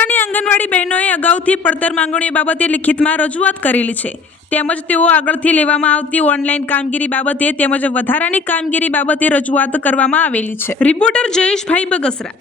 બગસરાની આંગણવાડી બહેનોએ અગાઉથી પડતર માંગણીઓ બાબતે લિખિતમાં રજૂઆત કરેલી છે તેમજ તેઓ આગળથી લેવામાં આવતી ઓનલાઈન કામગીરી બાબતે તેમજ વધારાની કામગીરી બાબતે રજૂઆત કરવામાં આવેલી છે। રિપોર્ટર જયેશભાઈ બગસરા।